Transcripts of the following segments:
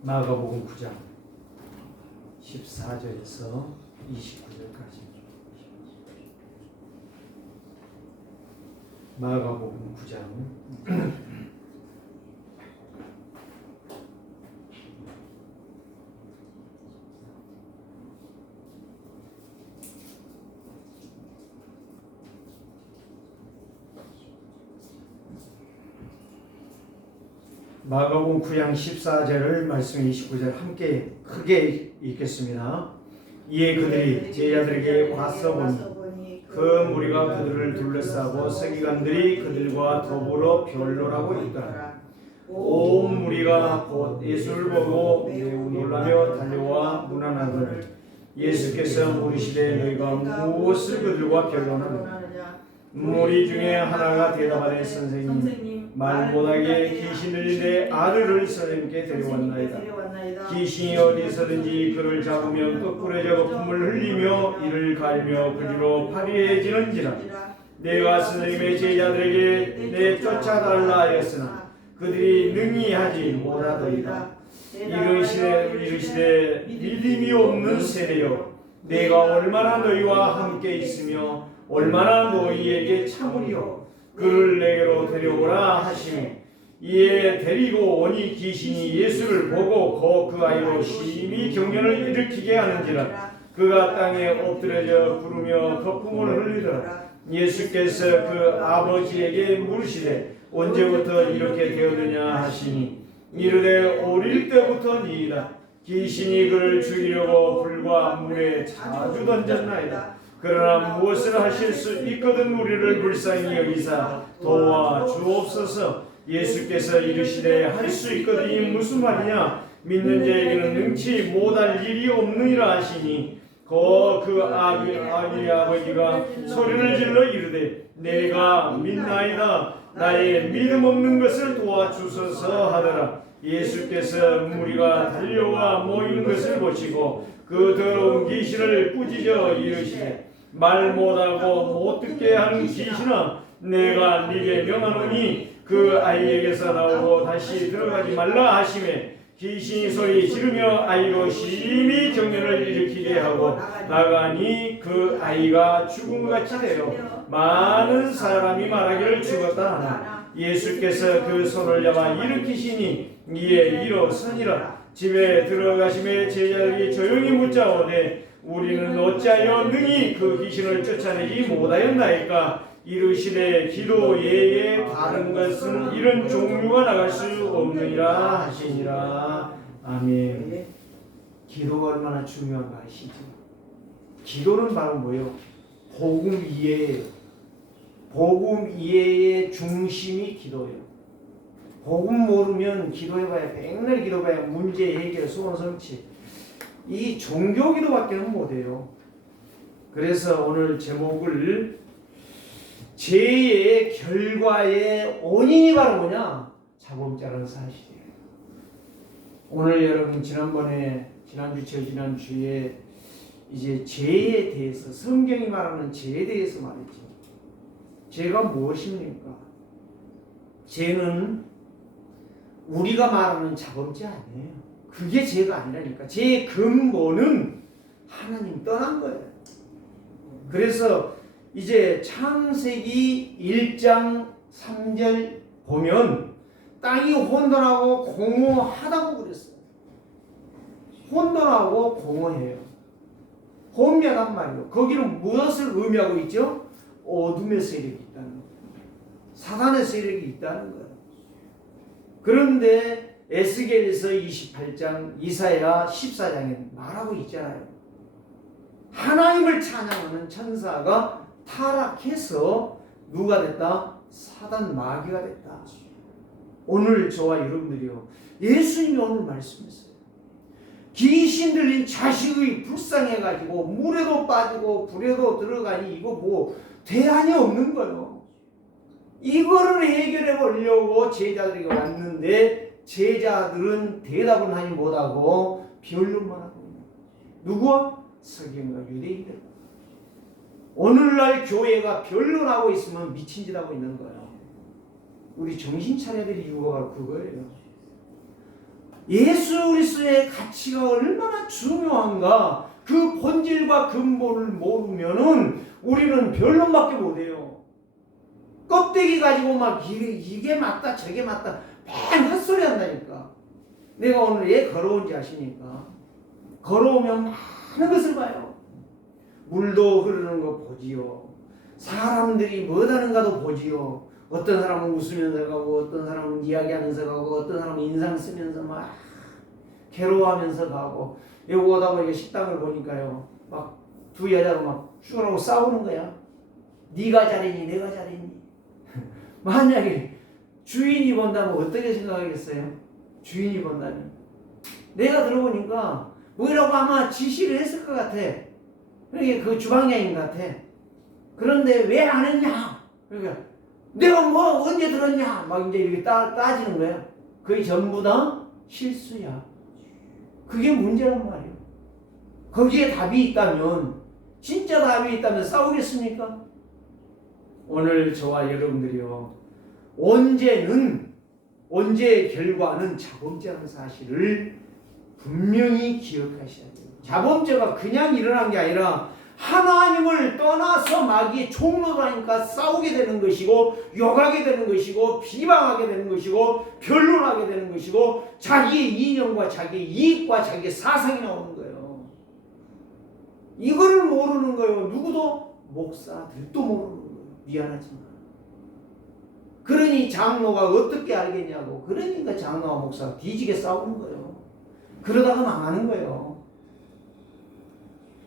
마가복음 9장 14절에서 29절까지. 마가복음 9장 마가복음 9장 14절을 말씀 29절 함께 크게 읽겠습니다. 이에 그들이 제자들에게 와서 보니 그 무리가 그들을 둘러싸고 서기관들이 그들과 더불어 변론하고 있더라. 온 무리가 곧 예수를 보고 매우 놀라며 달려와 문안하거늘 예수께서 물으시되 너희가 무엇을 그들과 변론하느냐. 무리 중에 하나가 대답하되 선생님 말 못하게 귀신을 내 아들을 선생님께 데려왔나이다. 귀신이 어디서든지 그를 잡으면 거꾸로 거품을 흘리며 이를 갈며 그리로 파리해지는지라. 내가 선생님의 제자들에게 내 쫓아달라 하였으나 그들이 능히 하지 못하더이다. 이르시되 믿음이 없는 세대여 내가 얼마나 너희와 함께 있으며 얼마나 너희에게 참으리요. 그를 내게로 데려오라 하시매 이에 데리고 오니 귀신이 예수를 보고 그 아이로 심히 경련을 일으키게 하는지라. 그가 땅에 엎드려져 부르며 거품을 흘리더라. 예수께서 그 아버지에게 물으시되 언제부터 이렇게 되었느냐 하시니 이르되 어릴 때부터니이다. 귀신이 그를 죽이려고 불과 물에 자주 던졌나이다. 그러나 무엇을 하실 수 있거든 우리를 불쌍히 여기사 도와주옵소서. 예수께서 이르시되 할 수 있거든이 무슨 말이냐. 믿는 자에게는 능치 못할 일이 없느니라 하시니 그 아버지가 소리를 질러 이르되 내가 믿나이다. 나의 믿음 없는 것을 도와주소서 하더라. 예수께서 무리가 달려와 모이는 것을 보시고 그 더러운 귀신을 꾸짖어 이르시되 말 못하고 못 듣게 하는 귀신아 내가 네게 명하노니 그 아이에게서 나오고 다시 들어가지 말라 하시매 귀신이 소리 지르며 아이로 심히 경련을 일으키게 하고 나가니 그 아이가 죽음같이 되어 많은 사람이 말하기를 죽었다 하나 예수께서 그 손을 잡아 일으키시니 이에 일어서니라. 집에 들어가심에 제자들이 조용히 묻자오되 우리는 어찌하여 능히 그 귀신을 쫓아내지 못하였나이까. 이르시되 기도 예에 다른 것은 이런 종류가 나갈 수 없느니라 하시니라. 아멘. 기도가 얼마나 중요한가 아시죠? 기도는 바로 뭐예요? 복음 이해예요. 복음 이해의 중심이 기도예요. 복음 모르면 기도해봐야 백날 기도해봐야 문제 해결 소원 성취 이 종교 기도밖에는 못해요. 그래서 오늘 제목을 죄의 결과의 원인이 바로 뭐냐? 자범죄라는 사실이에요. 오늘 여러분 지난주 지난주에 이제 죄에 대해서 성경이 말하는 죄에 대해서 말했죠. 죄가 무엇입니까? 죄는 우리가 말하는 자범죄 아니에요. 그게 죄가 아니라니까. 죄의 근본은 하나님 떠난 거예요. 그래서 이제 창세기 1장 3절 보면 땅이 혼돈하고 공허하다고 그랬어요. 혼돈하고 공허해요. 혼미하단 말이에요. 거기는 무엇을 의미하고 있죠? 어둠의 세력이 있다는 거예요. 사단의 세력이 있다는 거예요. 그런데 에스겔에서 28장, 이사야 14장에 말하고 있잖아요. 하나님을 찬양하는 천사가 타락해서 누가 됐다? 사단 마귀가 됐다. 오늘 저와 여러분들이요. 예수님이 오늘 말씀했어요. 귀신 들린 자식이 불쌍해가지고 물에도 빠지고 불에도 들어가니 이거 뭐 대안이 없는 거예요. 이거를 해결해 보려고 제자들에게 왔는데 제자들은 대답은 하지 못하고 변론만 하고 있는 거예요. 누구와? 서기관과 유대인들. 오늘날 교회가 변론하고 있으면 미친 짓 하고 있는 거예요. 우리 정신 차려야 될 이유가 바로 그거예요. 예수 그리스도의 가치가 얼마나 중요한가 그 본질과 근본을 모르면은 우리는 변론밖에 못해요. 껍데기 가지고 막 이게 맞다 저게 맞다 맨 헛소리 한다니까. 내가 오늘 왜 걸어온지 아십니까? 걸어오면 많은 것을 봐요. 물도 흐르는 거 보지요. 사람들이 뭐하는가도 보지요. 어떤 사람은 웃으면서 가고 어떤 사람은 이야기하면서 가고 어떤 사람은 인상 쓰면서 막 괴로워하면서 가고 여기 오다 보니까 식당을 보니까요. 막 두 여자가 막 슈라고 싸우는 거야. 네가 잘했니 내가 잘했니. 만약에 주인이 본다면 어떻게 생각하겠어요? 주인이 본다면 내가 들어보니까 뭐라고 아마 지시를 했을 것 같아. 그러니까 그 주방장인 것 같아. 그런데 왜 안 했냐? 그러니까 내가 뭐 언제 들었냐? 막 이제 이렇게 따지는 거야. 그게 전부 다 실수야. 그게 문제란 말이에요. 거기에 답이 있다면 진짜 답이 있다면 싸우겠습니까? 오늘 저와 여러분들이요. 언제의 결과는 자범죄라는 사실을 분명히 기억하셔야 돼요. 자범죄가 그냥 일어난 게 아니라 하나님을 떠나서 마귀의 총로로 하니까 싸우게 되는 것이고 욕하게 되는 것이고 비방하게 되는 것이고 변론하게 되는 것이고 자기의 이념과 자기의 이익과 자기의 사상이 나오는 거예요. 이거를 모르는 거예요. 누구도 목사들도 모르는 거예요. 미안하지만. 그러니 장로가 어떻게 알겠냐고. 그러니까 장로와 목사가 뒤지게 싸우는 거예요. 그러다가 망하는 거예요.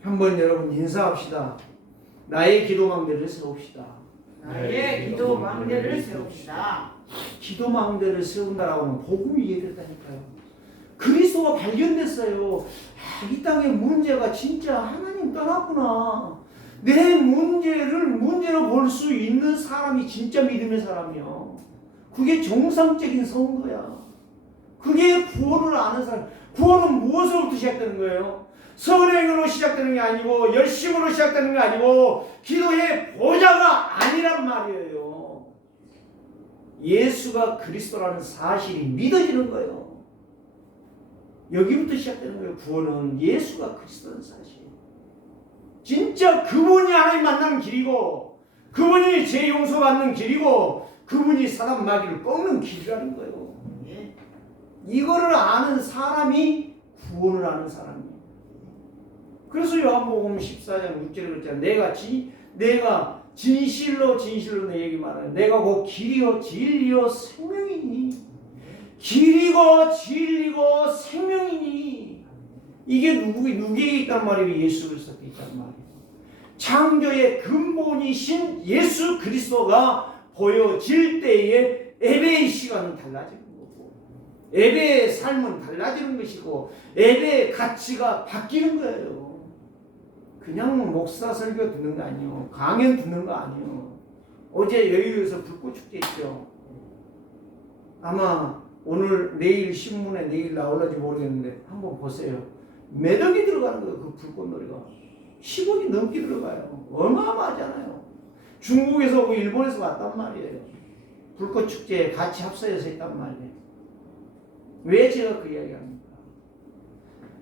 한번 여러분 인사합시다. 나의 기도망대를 세웁시다. 나의 기도망대를 세웁시다. 기도망대를 세운다라고 하면 복음이 이해됐다니까요. 그리스도가 발견됐어요. 이 땅의 문제가 진짜 하나님 떠났구나. 내 문제로 볼 수 있는 사람이 진짜 믿음의 사람이요. 그게 정상적인 성도야. 그게 구원을 아는 사람. 구원은 무엇으로부터 시작되는 거예요? 선행으로 시작되는 게 아니고 열심으로 시작되는 게 아니고 기도의 보좌가 아니란 말이에요. 예수가 그리스도라는 사실이 믿어지는 거예요. 여기부터 시작되는 거예요. 구원은 예수가 그리스도라는 사실. 진짜 그분이 하나님 만나는 길이고 그분이 죄 용서받는 길이고 그분이 사단 마귀를 꺾는 길이라는 거예요. 이거를 아는 사람이 구원을 아는 사람이에요. 그래서 요한복음 14장 6절에 그랬잖아요. 내가 진실로 내 얘기 말하는 내가 곧 길이요 진리요 생명이니. 길이고 진리고 생명이니. 이게 누구에게 있단 말이에요? 예수 그리스도께 있단 말이에요. 창조의 근본이신 예수 그리스도가 보여질 때에 예배의 시간은 달라지는 거고 예배의 삶은 달라지는 것이고 예배의 가치가 바뀌는 거예요. 그냥 목사 설교 듣는 거 아니에요. 강연 듣는 거 아니에요. 어제 여의도에서 불꽃축제 있죠. 아마 오늘 내일 신문에 내일 나올지 모르겠는데 한번 보세요. 몇 억이 들어가는 거예요. 그 불꽃놀이가 10억이 넘게 들어가요. 어마어마하잖아요. 중국에서 오고 일본에서 왔단 말이에요. 불꽃축제에 같이 합사해서 했단 말이에요. 왜 제가 그 이야기합니까?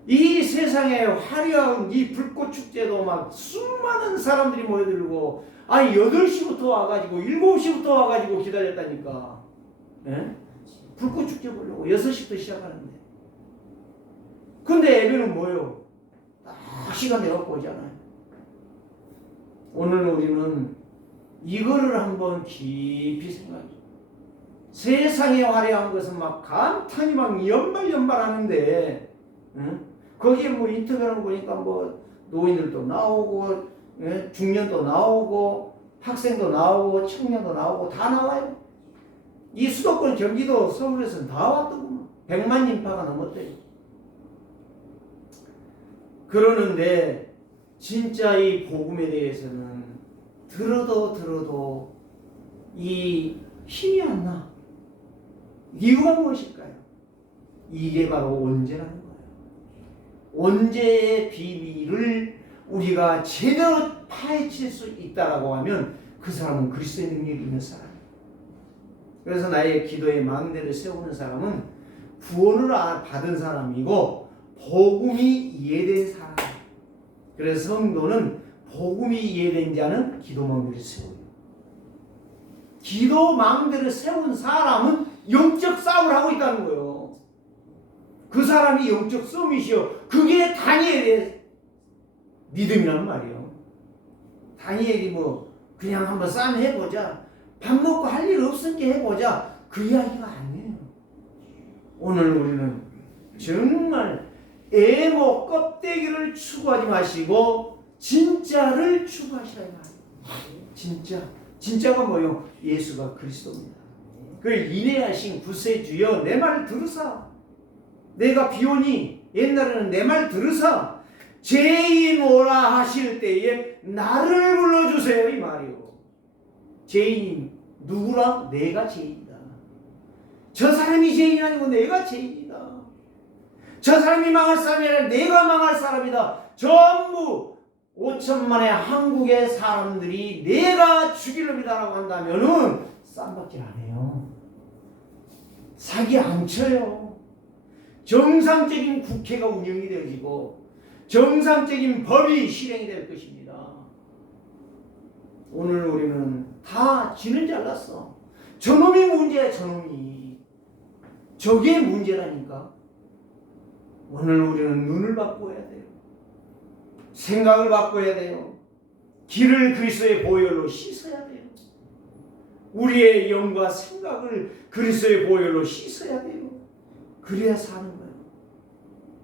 이 세상에 화려한 이 불꽃축제도 막 수많은 사람들이 모여들고 8시부터 와가지고 7시부터 와가지고 기다렸다니까. 네? 불꽃축제 보려고 6시부터 시작하는데. 근데 예배는 뭐예요? 딱 시간 내갖고 오잖아요. 오늘 우리는 이거를 한번 깊이 생각해. 세상에 화려한 것은 막 감탄이 막 연발하는데, 응? 거기에 뭐 인터뷰하는 거 보니까 뭐 노인들도 나오고, 예? 중년도 나오고, 학생도 나오고, 청년도 나오고, 다 나와요. 이 수도권 경기도 서울에서 다 왔더구만. 100만 인파가 넘었대요. 그러는데 진짜 이 복음에 대해서는 들어도 이 힘이 안 나. 이유가 무엇일까요? 이게 바로 언제라는 거예요. 언제의 비밀을 우리가 제대로 파헤칠 수 있다라고 하면 그 사람은 그리스도의 능력이 있는 사람이에요. 그래서 나의 기도의 망대를 세우는 사람은 구원을 받은 사람이고 복음이 이해된 사람. 그래서 성도는 복음이 이해된 자는 기도망대를 세워요. 기도망대를 세운 사람은 영적 싸움을 하고 있다는 거예요. 그 사람이 영적 싸움이시여. 그게 다니엘의 믿음이란 말이에요. 다니엘이 뭐 그냥 한번 싸움 해보자, 밥 먹고 할 일 없으니까 해보자, 그 이야기가 아니에요. 오늘 우리는 정말 애모 껍데기를 추구하지 마시고 진짜를 추구하시라 이 말이에요. 진짜가 뭐예요? 예수가 그리스도입니다. 그 인내하신 구세주여 내 말 들으사. 내가 비오니 옛날에는 내 말 들으사 죄인 오라 하실 때에 나를 불러주세요 이 말이요. 죄인이 누구라? 내가 죄인이다. 저 사람이 죄인이 아니고 내가 죄인이다. 저 사람이 망할 사람이 아니라 내가 망할 사람이다. 전부 5천만의 한국의 사람들이 내가 죽이렵니다라고 한다면은 쌈박질 안 해요. 사기 안 쳐요. 정상적인 국회가 운영이 되어지고 정상적인 법이 실행이 될 것입니다. 오늘 우리는 다 쥐는 잘랐어. 저놈이 문제야, 저놈이. 저게 문제라니까. 오늘 우리는 눈을 바꿔야 돼요. 생각을 바꿔야 돼요. 길을 그리스도의 보혈로 씻어야 돼요. 우리의 영과 생각을 그리스도의 보혈로 씻어야 돼요. 그래야 사는 거예요.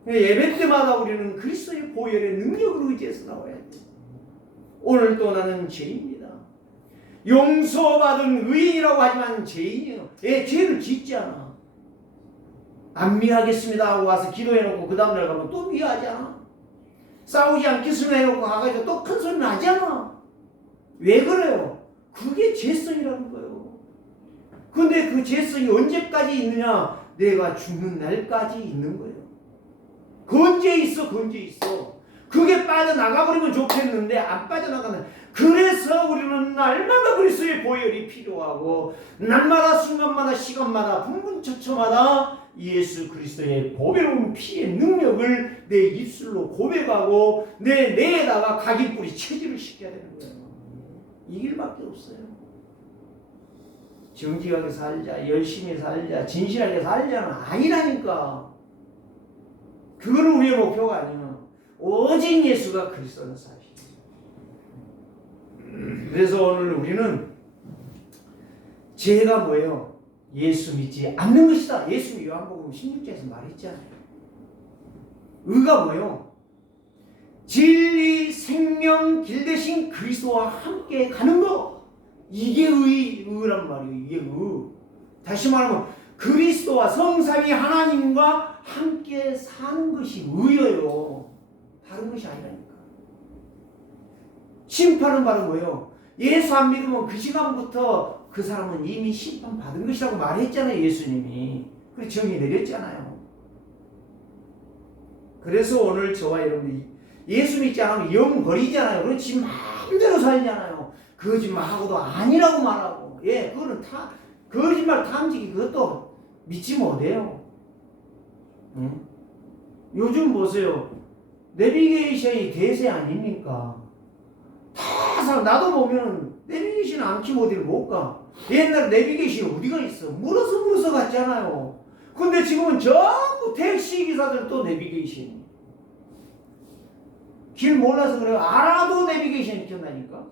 예배 때마다 우리는 그리스도의 보혈의 능력을 의지해서 나와야 돼요. 오늘 또 나는 죄인입니다. 용서받은 의인이라고 하지만 죄인이에요. 죄를 짓지 않아. 안 미하겠습니다 하고 와서 기도해놓고 그 다음날 가면 또 미하지 않아. 싸우지 않겠습니다 해놓고 가가지고 또 큰 소리 나지 않아. 왜 그래요? 그게 죄성이라는 거예요. 근데 그 죄성이 언제까지 있느냐? 내가 죽는 날까지 있는 거예요. 건재 있어. 그게 빠져나가버리면 좋겠는데 안 빠져나가는. 그래서 우리는 날마다 그리스도의 보혈이 필요하고 날마다 순간마다 시간마다 분분처처마다 예수 그리스도의 보배로운 피의 능력을 내 입술로 고백하고 내 뇌에다가 각인뿌리 체질을 시켜야 되는 거예요. 이 길밖에 없어요. 정직하게 살자, 열심히 살자, 진실하게 살자는 아니라니까. 그거는 우리의 목표가 아니야. 오직 예수가 그리스도는 사실. 그래서 오늘 우리는 죄가 뭐예요? 예수 믿지 않는 것이다. 예수 요한복음 16장에서 말했잖아요. 의가 뭐예요? 진리, 생명, 길 대신 그리스도와 함께 가는 거. 이게 의란 말이에요. 이게 의. 다시 말하면 그리스도와 성삼위 하나님과 함께 사는 것이 의예요. 다른 것이 아니라니까. 심판은 바로 뭐예요? 예수 안 믿으면 그 시간부터 그 사람은 이미 심판받은 것이라고 말했잖아요. 예수님이. 그래서 정의 내렸잖아요. 그래서 오늘 저와 여러분들이 예수 믿지 않으면 영 버리잖아요. 그럼 지 마음대로 살잖아요. 거짓말하고도 아니라고 말하고. 그거는 거짓말 탐지기 그것도 믿지 못해요. 응? 요즘 보세요. 내비게이션이 대세 아닙니까? 나도 보면 내비게이션 안 키면 어디를 못 가. 옛날에 내비게이션이 어디가 있어? 물어서 갔잖아요. 근데 지금은 전부 택시기사들도 내비게이션. 길 몰라서 그래요. 알아도 내비게이션이 켠다니까.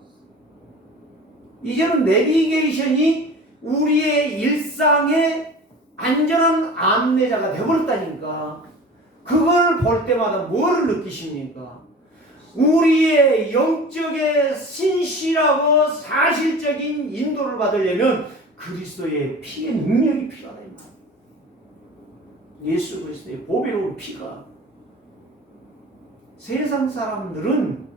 이제는 내비게이션이 우리의 일상의 안전한 안내자가 되어버렸다니까. 그걸 볼 때마다 뭐를 느끼십니까? 우리의 영적의 신실하고 사실적인 인도를 받으려면 그리스도의 피의 능력이 필요하다 이 말. 예수 그리스도의 보배로운 피가. 세상 사람들은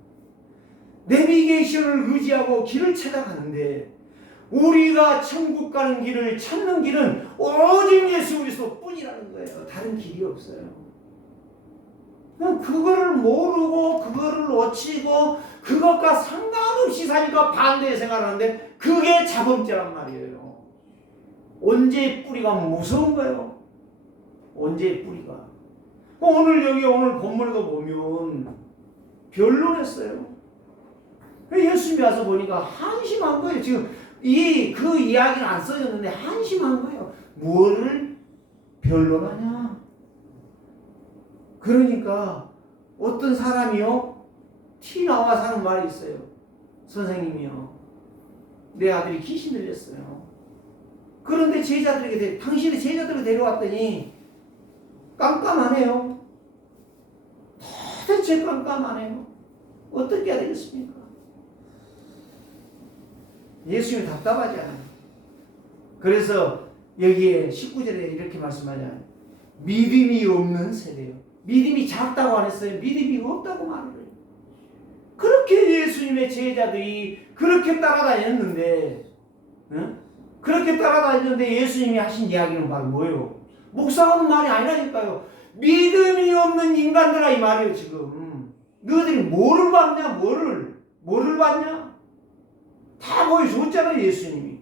내비게이션을 의지하고 길을 찾아가는데 우리가 천국 가는 길을 찾는 길은 오직 예수 그리스도 뿐이라는 거예요. 다른 길이 없어요. 그거를 모르고 그거를 놓치고 그것과 상관없이 사니까 반대의 생활하는데 그게 자범죄란 말이에요. 언제 뿌리가 무서운 거예요. 언제 뿌리가? 오늘 여기 오늘 본문에도 보면 변론했어요. 예수님이 와서 보니까 한심한 거예요. 지금 그 이야기는 안 써졌는데 한심한 거예요. 뭐를 변론하냐? 그러니까 어떤 사람이요 티 나와서 하는 말이 있어요. 선생님이요, 내 아들이 귀신 들렸어요. 그런데 당신의 제자들에게 데려왔더니 깜깜하네요. 도대체 깜깜하네요. 어떻게 해야 되겠습니까? 예수님이 답답하지 않아요. 그래서 여기에 19절에 이렇게 말씀하잖아요. 믿음이 없는 세대요. 믿음이 작다고 안 했어요. 믿음이 없다고 말을 해요. 그렇게 예수님의 제자들이 그렇게 따라다녔는데, 그렇게 따라다녔는데 예수님이 하신 이야기는 바로 뭐예요? 목사하는 말이 아니라니까요. 믿음이 없는 인간들아 이 말이에요. 지금 너희들이 뭐를 봤냐? 뭐를 봤냐? 다 보여줬잖아요. 예수님이.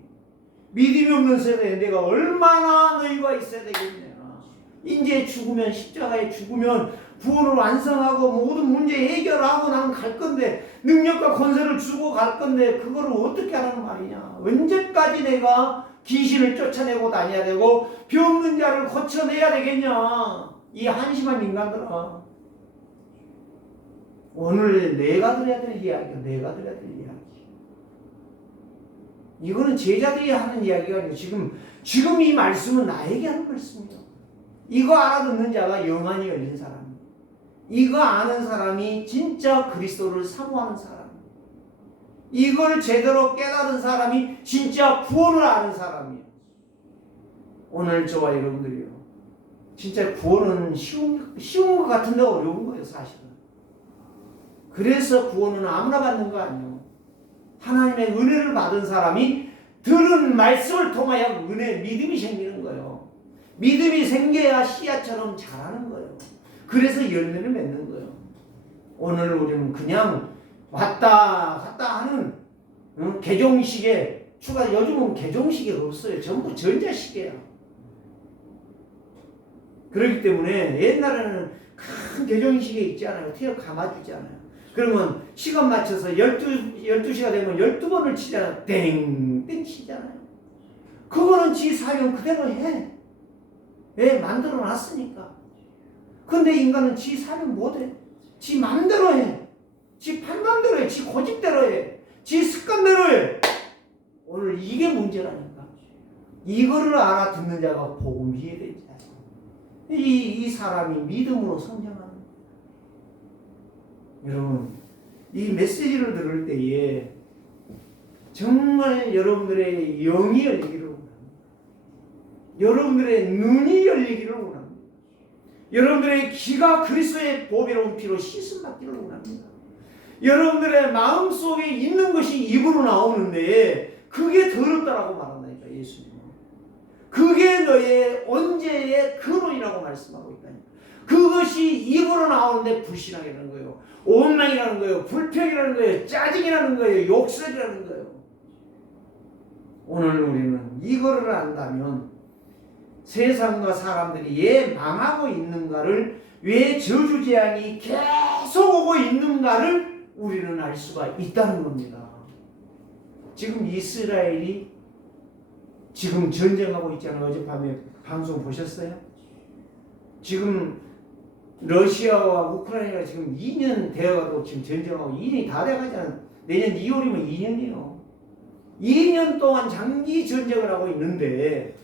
믿음이 없는 세대에 내가 얼마나 너희가 있어야 되겠냐. 이제 죽으면, 십자가에 죽으면 구원을 완성하고 모든 문제 해결하고 나는 갈 건데, 능력과 권세를 주고 갈 건데 그거를 어떻게 하라는 말이냐. 언제까지 내가 귀신을 쫓아내고 다녀야 되고 병든 자를 고쳐내야 되겠냐. 이 한심한 인간들아, 오늘 내가 들어야 될 이야기야. 내가 들어야 될 이야기. 이거는 제자들이 하는 이야기가 아니고 지금 이 말씀은 나에게 하는 말씀이에요. 이거 알아듣는 자가 영안이 열린 사람, 이거 아는 사람이 진짜 그리스도를 사모하는 사람, 이걸 제대로 깨달은 사람이 진짜 구원을 아는 사람이에요. 오늘 저와 여러분들이요, 진짜 구원은 쉬운 것 같은데 어려운 거예요. 사실은. 그래서 구원은 아무나 받는 거 아니에요. 하나님의 은혜를 받은 사람이 들은 말씀을 통하여 믿음이 생기는 거예요. 믿음이 생겨야 씨앗처럼 자라는 거예요. 그래서 열매를 맺는 거예요. 오늘 우리는 그냥 왔다 갔다 하는 개종시계, 요즘은 개종시계가 없어요. 전부 전자시계야. 그렇기 때문에 옛날에는 큰 개종시계 있잖아요. 티어 감아주잖아요. 그러면 시간 맞춰서 12시가 되면 12번을 치잖아요. 땡땡 치잖아요. 그거는 지 사용 그대로 해. 왜? 만들어 놨으니까. 근데 인간은 지 사용 못해. 지 맘대로 해. 지 판단대로 해. 지 고집대로 해. 지 습관대로 해. 오늘 이게 문제라니까. 이거를 알아듣는 자가 복음 이해되지 않아요. 이 사람이 믿음으로 성장하는 거예요. 여러분, 이 메시지를 들을 때에 정말 여러분들의 영이 열리기를 원합니다. 여러분들의 눈이 열리기를 원합니다. 여러분들의 귀가 그리스도의 보배로운 피로 씻음 받기를 원합니다. 여러분들의 마음속에 있는 것이 입으로 나오는데 그게 더럽다라고 말한다니까. 예수님은 그게 너의 언제의 근원이라고 말씀하고 있다니까. 그것이 입으로 나오는데 불신앙이라는 거예요. 원망이라는 거예요. 불평이라는 거예요. 짜증이라는 거예요. 욕설이라는 거예요. 오늘 우리는 이거를 안다면 세상과 사람들이 왜 망하고 있는가를, 왜 저주재앙이 계속 오고 있는가를 우리는 알 수가 있다는 겁니다. 지금 이스라엘이 지금 전쟁하고 있잖아요. 어젯밤에 방송 보셨어요? 지금 러시아와 우크라이나가 지금 2년 되어가도 지금 전쟁하고 2년이 다 돼가잖아요. 내년 2월이면 2년이에요. 2년 동안 장기 전쟁을 하고 있는데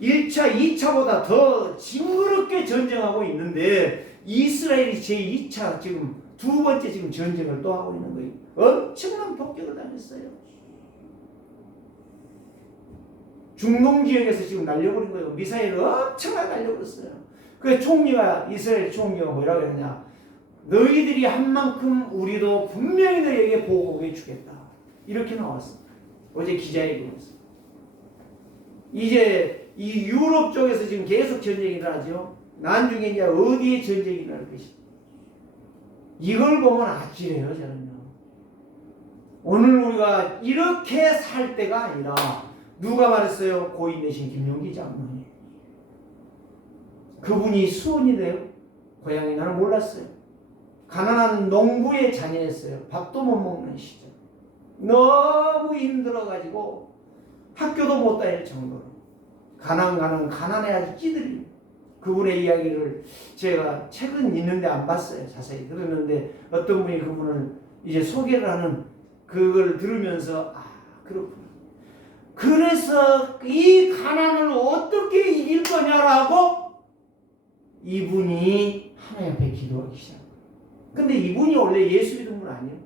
1차, 2차보다 더 징그럽게 전쟁하고 있는데 이스라엘이 제2차 지금 두 번째 지금 전쟁을 또 하고 있는 거예요. 엄청난 폭격을 당했어요. 중동 지역에서 지금 날려버린 거예요. 미사일을 엄청나게 날려버렸어요. 그 총리가, 이스라엘 총리가 뭐라고 했냐, 너희들이 한 만큼 우리도 분명히 너희에게 보복해 주겠다. 이렇게 나왔어. 어제 기자회견에서. 이제 이 유럽 쪽에서 지금 계속 전쟁이 일어나죠. 나중에 이제 어디에 전쟁이 일어날 것이. 이걸 보면 아찔해요, 저는요. 오늘 우리가 이렇게 살 때가 아니라, 누가 말했어요? 고인 되신 김용기 장로님. 그분이 수원이래요. 고향이 나는 몰랐어요. 가난한 농부의 자녀였어요. 밥도 못 먹는 시절. 너무 힘들어가지고 학교도 못 다닐 정도로 가난에 아주 찌들이. 그분의 이야기를 제가 책은 있는데 안 봤어요. 자세히 들었는데 어떤 분이 그분을 이제 소개를 하는 그걸 들으면서 그렇구나. 그래서 이 가난을 어떻게 이길 거냐라고 이분이 하나님 앞에 기도하기 시작합니다. 근데 이분이 원래 예수 믿은 분 아니에요.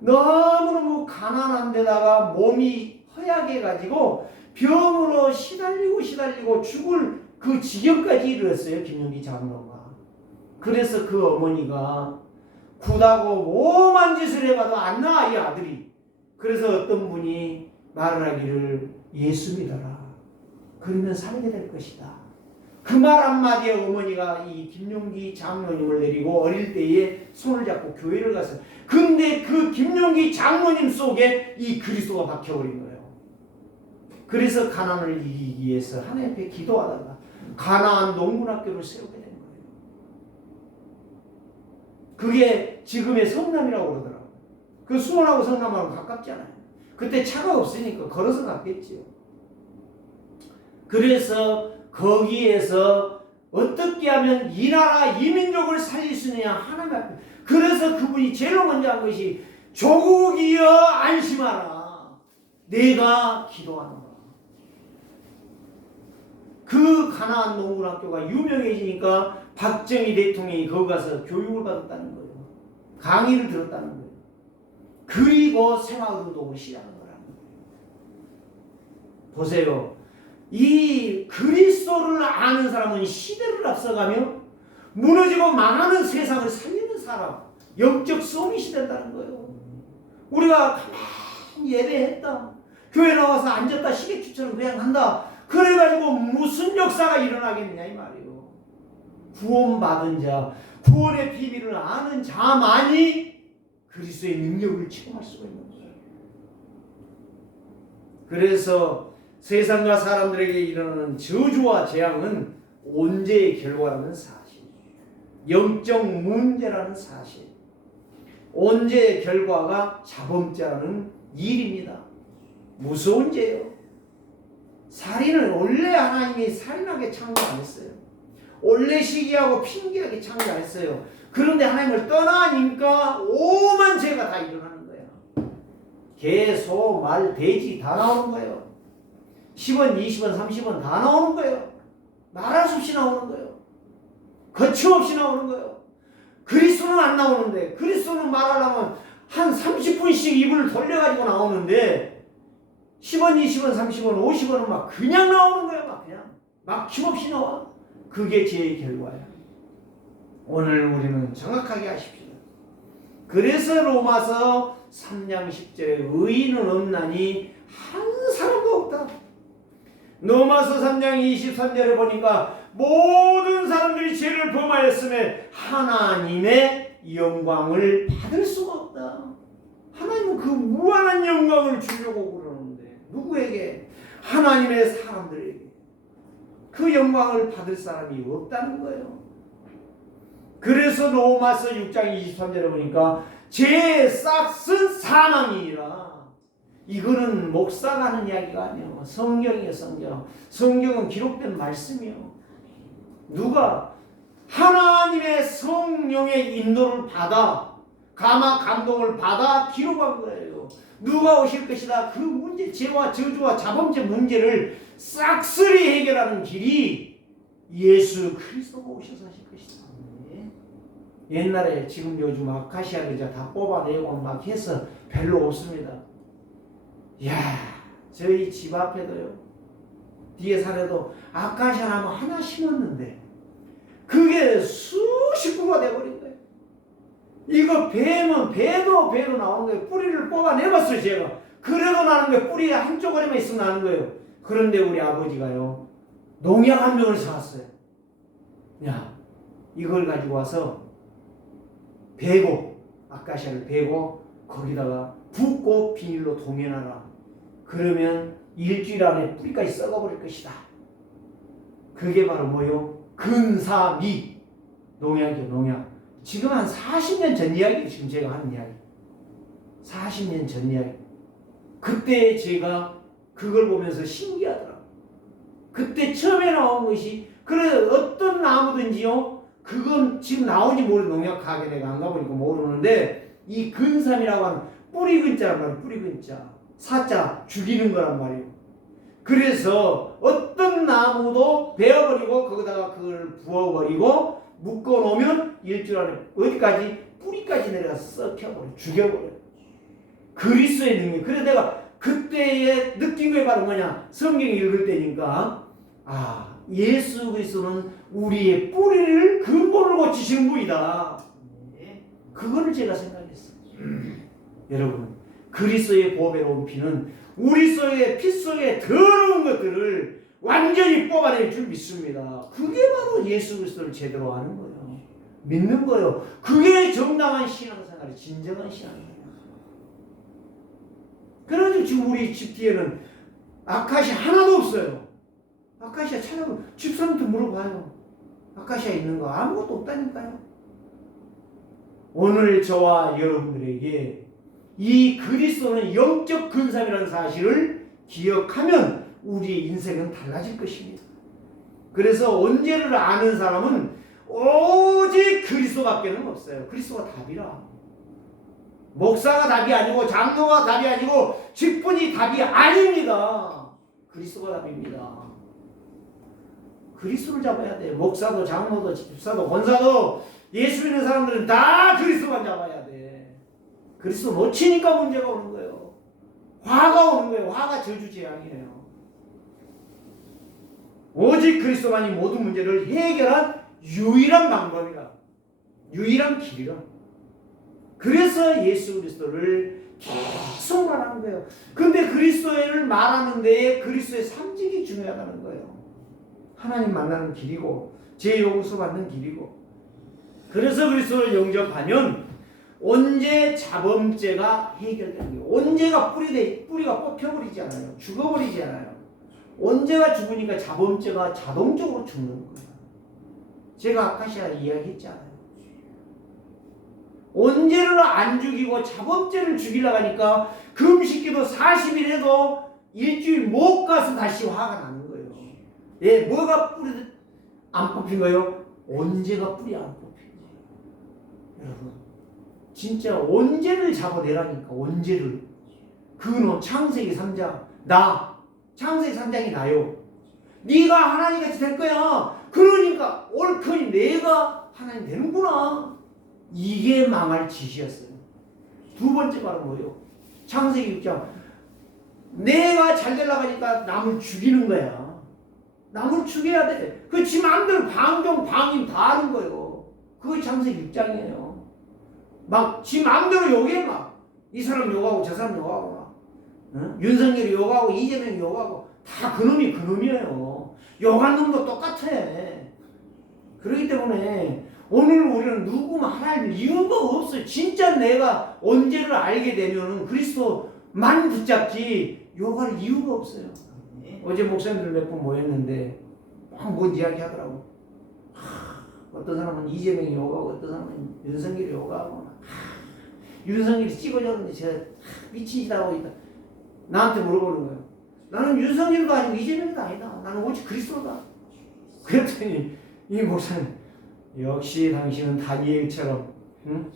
너무너무 가난한 데다가 몸이 허약해가지고 병으로 시달리고 죽을 그 지경까지 이르렀어요. 김용기 장로가. 그래서 그 어머니가 굿하고 오만 짓을 해봐도 안 나아 이 아들이. 그래서 어떤 분이 말을 하기를 예수 믿어라. 그러면 살게 될 것이다. 그 말 한마디에 어머니가 이 김용기 장로님을 내리고 어릴 때에 손을 잡고 교회를 갔어요. 근데 그 김용기 장로님 속에 이 그리스도가 박혀버린 거예요. 그래서 가난을 이기기 위해서 하나님 앞에 기도하다가 가나안 농문학교를 세우게 된 거예요. 그게 지금의 성남이라고 그러더라고요. 그 수원하고 성남하고 가깝잖아요. 그때 차가 없으니까 걸어서 갔겠지요. 그래서 거기에서 어떻게 하면 이 나라 이 민족을 살릴 수 있느냐 하나님 앞에. 그래서 그분이 제일 먼저 한 것이 조국이여 안심하라. 내가 기도하노라. 그 가나안 농군학교가 유명해지니까 박정희 대통령이 거기 가서 교육을 받았다는 거예요. 강의를 들었다는 거예요. 그리고 생활운동을 시작한 거라는 거예요. 보세요. 이 그리스도를 아는 사람은 시대를 앞서가며 무너지고 망하는 세상을 살리는 사람, 영적 소밋이 된다는 거예요. 우리가 가만히 예배했다. 교회 나와서 앉았다 시계추처럼 그냥 한다. 그래가지고 무슨 역사가 일어나겠느냐 이 말이에요. 구원받은 자, 구원의 비밀을 아는 자만이 그리스도의 능력을 체험할 수가 있는 거예요. 그래서 세상과 사람들에게 일어나는 저주와 재앙은 온죄의 결과라는 사실, 영적 문제라는 사실, 온죄의 결과가 자범죄라는 일입니다. 무서운 죄예요. 살인을 원래 하나님이 살인하게 창조 안 했어요. 원래 시기하고 핑계하게 창조 안 했어요. 그런데 하나님을 떠나니까 오만 죄가 다 일어나는 거예요. 개, 소, 말, 돼지 다 나오는 거예요. 10원, 20원, 30원 다 나오는 거예요. 말할 수 없이 나오는 거예요. 거침없이 나오는 거예요. 그리스도는 안 나오는데, 그리스도는 말하려면 한 30분씩 입을 돌려가지고 나오는데 10원, 20원, 30원, 50원은 막 그냥 나오는 거예요. 막 그냥 막힘없이 나와. 그게 죄의 결과야. 오늘 우리는 정확하게 아십시오. 그래서 로마서 3장 10절에 의인은 없나니 한 사람도 없다. 로마서 3장 23절에 보니까 모든 사람들이 죄를 범하였음에 하나님의 영광을 받을 수가 없다. 하나님은 그 무한한 영광을 주려고 그러는데 누구에게? 하나님의 사람들에게. 그 영광을 받을 사람이 없다는 거예요. 그래서 로마서 6장 23절에 보니까 죄의 싹은 사망이니라. 이거는 목사가 하는 이야기가 아니에요. 성경이에요. 성경은 기록된 말씀이에요. 누가? 하나님의 성령의 인도를 받아 감동을 받아 기록한 거예요. 누가 오실 것이다. 그 문제, 죄와 저주와 자범죄 문제를 싹쓸이 해결하는 길이 예수 그리스도가 오셔서 하실 것이다. 옛날에 지금 요즘 아카시아 의자 다 뽑아내고 막 해서 별로 없습니다. 이야, 저희 집 앞에도요, 뒤에 산에도 아카시아 나무 하나 심었는데 그게 수십 그루가 돼버린 거예요. 이거 베면 배도 나오는 거예요. 뿌리를 뽑아내봤어요 제가. 그래도 나는 거예요. 뿌리 한쪽 아래만 있으면 나는 거예요. 그런데 우리 아버지가요, 농약 한 병을 사왔어요. 야, 이걸 가지고 와서 베고, 아카시아를 베고 거기다가 붓고 비닐로 동해놔라. 그러면 일주일 안에 뿌리까지 썩어버릴 것이다. 그게 바로 뭐요? 근사미 농약이요, 농약. 지금 한 40년 전 이야기, 지금 제가 하는 이야기. 40년 전 이야기. 그때 제가 그걸 보면서 신기하더라고요. 그때 처음에 나온 것이, 그래, 어떤 나무든지요, 그건 지금 나오는지 모르는 농약 가게 내가 안 가보니까 모르는데, 이 근삼이라고 하는 뿌리 근자란 말이에요. 뿌리 근자. 사자, 죽이는 거란 말이에요. 그래서 어떤 나무도 베어버리고 거기다가 그걸 부어버리고 묶어놓으면 일주일 안에 어디까지? 뿌리까지 내려가서 썩혀버려요. 죽여버려요. 그리스도의 능력. 그래서 내가 그때에 느낀 게 바로 뭐냐? 성경 읽을 때니까, 아, 예수 그리스도는 우리의 뿌리를 근본을 고치시는 분이다. 그거를 제가 생각했어요. 여러분, 그리스도의 보배로운 피는 우리 속의 피 속의 더러운 것들을 완전히 뽑아낼 줄 믿습니다. 그게 바로 예수 그리스도를 제대로 아는 거예요. 믿는 거예요. 그게 정당한 신앙생활이 진정한 신앙생활이에요. 그래가지고 지금 우리 집 뒤에는 아카시아 하나도 없어요. 아카시아 찾아보면 집사람한테 물어봐요. 아카시아 있는 거 아무것도 없다니까요. 오늘 저와 여러분들에게 이 그리스도는 영적 근삼이라는 사실을 기억하면 우리의 인생은 달라질 것입니다. 그래서 원죄를 아는 사람은 오직 그리스도밖에는 없어요. 그리스도가 답이라. 목사가 답이 아니고 장로가 답이 아니고 직분이 답이 아닙니다. 그리스도가 답입니다. 그리스도를 잡아야 돼요. 목사도 장로도 집사도 권사도 예수 믿는 사람들은 다 그리스도만 잡아야 돼. 그리스도 놓치니까 문제가 오는 거예요. 화가 오는 거예요. 화가 저주재앙이에요. 오직 그리스도만이 모든 문제를 해결한 유일한 방법이라. 유일한 길이라. 그래서 예수 그리스도를 계속 말하는 거예요. 근데 그리스도를 말하는 데에 그리스도의 삼직이 중요하다는 거예요. 하나님 만나는 길이고 죄 용서 받는 길이고. 그래서 그리스도를 영접하면 언제 자범죄가 해결되는 거예요. 언제가 뿌리가 뽑혀버리지 않아요. 죽어버리지 않아요. 언제가 죽으니까 자범죄가 자동적으로 죽는 거예요. 제가 아카시아 이야기했잖아요. 언제를 안 죽이고 자범죄를 죽이려고 하니까 금식기도 40일 해도 일주일 못 가서 다시 화가 나는 거예요. 예, 뭐가 뿌리 안 뽑힌 거예요? 언제가 뿌리 안 뽑힌 거예요. 여러분, 진짜 언제를 잡아내라니까. 언제를. 그는 창세기 3장 창세기 3장이 나요. 네가 하나님같이 될 거야. 그러니까 옳거니 내가 하나님 되는구나. 이게 망할 짓이었어요. 두 번째 말은 뭐예요? 창세기 6장. 내가 잘 되려고 하니까 남을 죽이는 거야. 남을 죽여야 돼. 그 지 마음대로 방종, 방임 다 하는 거예요. 그게 창세기 6장이에요. 막 지 마음대로 욕해 막. 이 사람 욕하고 저 사람 욕하고 막. 응? 윤석열이 욕하고 이재명이 욕하고 다 그놈이 그놈이에요. 욕한 놈도 똑같아. 그렇기 때문에 오늘 우리는 누구 말할 이유가 없어요. 진짜 내가 언제를 알게 되면 그리스도만 붙잡지 욕할 이유가 없어요. 어제 목사님들 몇 분 모였는데 막 뭔 이야기 하더라고. 어떤 사람은 이재명이 욕하고 어떤 사람은 윤석열이 욕하고 윤석열이 찍어줬는데 제가 미치지라고 있다. 나한테 물어보는 거예요. 나는 윤석열도 아니고 이재명도 아니다. 나는 오직 그리스도다. 그랬더니 이 목사님, 역시 당신은 다니엘처럼 응?